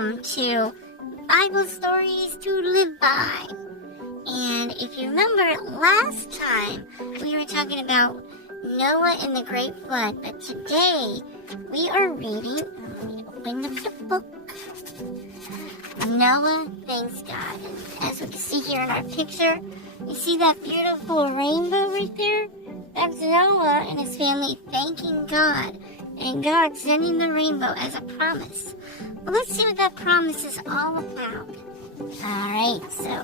welcome to Bible Stories to Live By. And if you remember last time, we were talking about Noah and the Great Flood, but today we are reading, let me open up the book, Noah Thanks God. And as we can see here in our picture, you see that beautiful rainbow right there? That's Noah and his family thanking God, and God sending the rainbow as a promise. Well, let's see what that promise is all about. Alright, so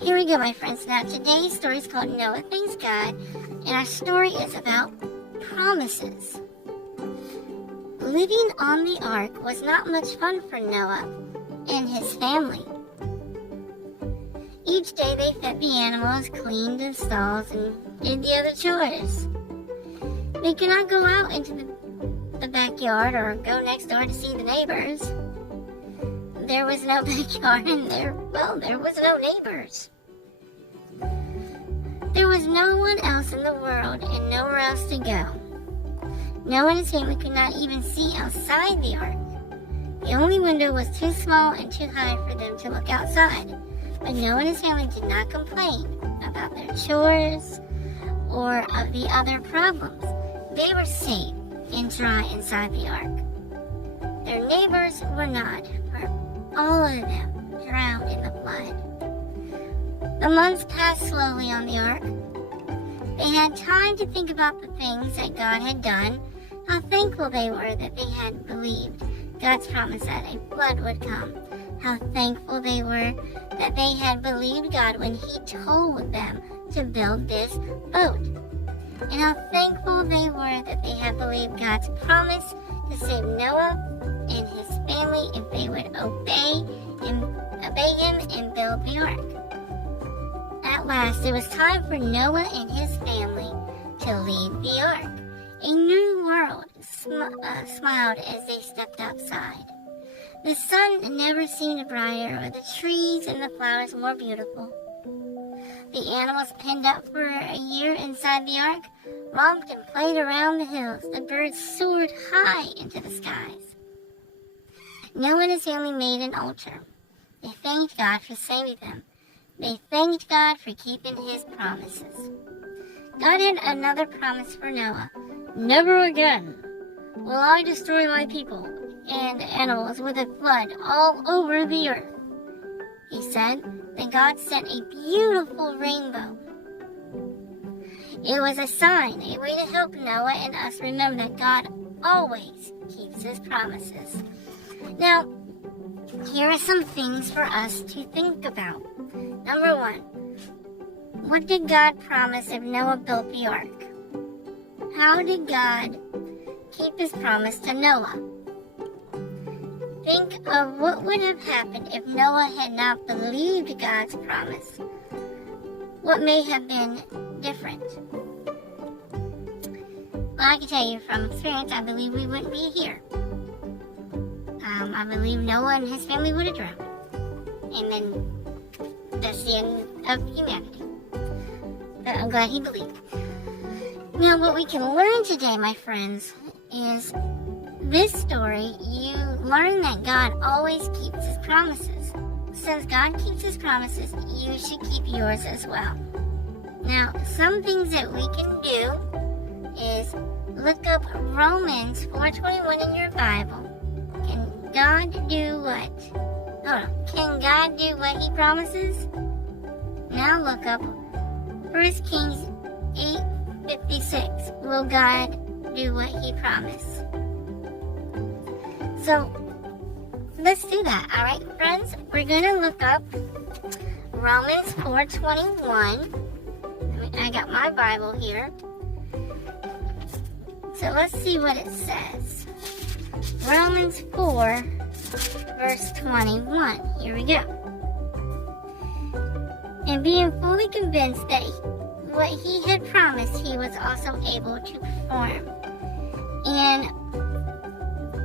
here we go, my friends. Now, today's story is called Noah Thanks God, and our story is about promises. Living on the ark was not much fun for Noah and his family. Each day they fed the animals, cleaned the stalls, and did the other chores. They could not go out into the backyard or go next door to see the neighbors. There was no backyard and there was no neighbors. There was no one else in the world and nowhere else to go. Noah and his family could not even see outside the ark. The only window was too small and too high for them to look outside. But Noah and his family did not complain about their chores or of the other problems. They were safe and dry inside the ark. Their neighbors were not, for all of them drowned in the flood. The months passed slowly on the ark. They had time to think about the things that God had done, how thankful they were that they had believed God's promise that a flood would come, how thankful they were that they had believed God when He told them to build this boat, and how thankful they were that they had believed God's promise to save Noah and his family if they would obey Him and build the ark. At last, it was time for Noah and his family to leave the ark. A new world smiled as they stepped outside. The sun never seemed brighter, or the trees and the flowers more beautiful. The animals penned up for a year inside the ark romped and played around the hills. The birds soared high into the skies. Noah and his family made an altar. They thanked God for saving them. They thanked God for keeping His promises. God had another promise for Noah. Never again will I destroy my people and animals with a flood all over the earth, He said. Then God sent a beautiful rainbow. It was a sign, a way to help Noah and us remember that God always keeps His promises. Now, here are some things for us to think about. Number one, what did God promise if Noah built the ark? How did God keep His promise to Noah? Think of what would have happened if Noah had not believed God's promise. What may have been different? Well, I can tell you from experience, I believe we wouldn't be here. I believe Noah and his family would have drowned. And then that's the end of humanity. But I'm glad he believed. Now, what we can learn today, my friends, is this story, you learn that God always keeps His promises. Since God keeps His promises, you should keep yours as well. Now, some things that we can do is look up Romans 4:21 in your Bible. Can God do what? Can God do what He promises? Now look up 1 Kings 8:56. Will God do what He promised? So, let's do that, alright, friends? We're going to look up Romans 4:21. I got my Bible here. So, let's see what it says. Romans 4, verse 21. Here we go. And being fully convinced that what He had promised, He was also able to perform.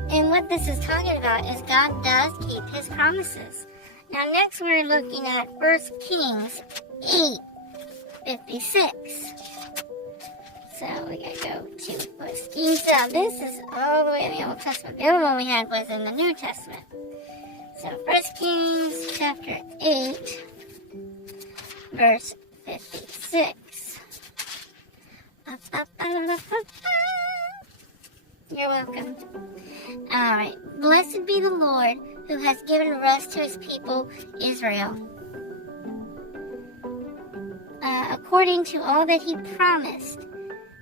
And what this is talking about is God does keep His promises. Now next we're looking at 1 Kings 8:56. So we gotta go to 1 Kings. This is all the way in the Old Testament. The other one we had was in the New Testament. So 1 Kings chapter 8, verse 56. You're welcome. Alright. Blessed be the Lord who has given rest to his people Israel, according to all that he promised.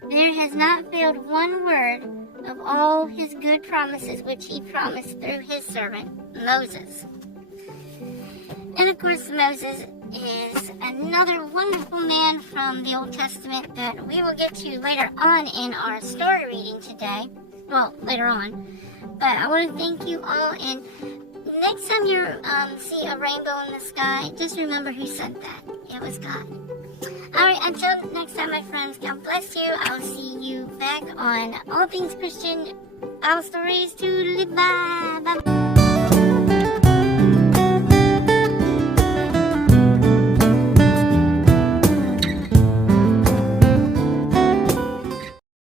There has not failed one word of all his good promises which he promised through his servant Moses. And of course, Moses is another wonderful man from the Old Testament that we will get to later on in our story reading today. Well, later on. But I want to thank you all, and next time you see a rainbow in the sky, just remember who sent that. It was God. Alright, until next time, my friends, God bless you. I'll see you back on All Things Christian Bible Stories to Live By.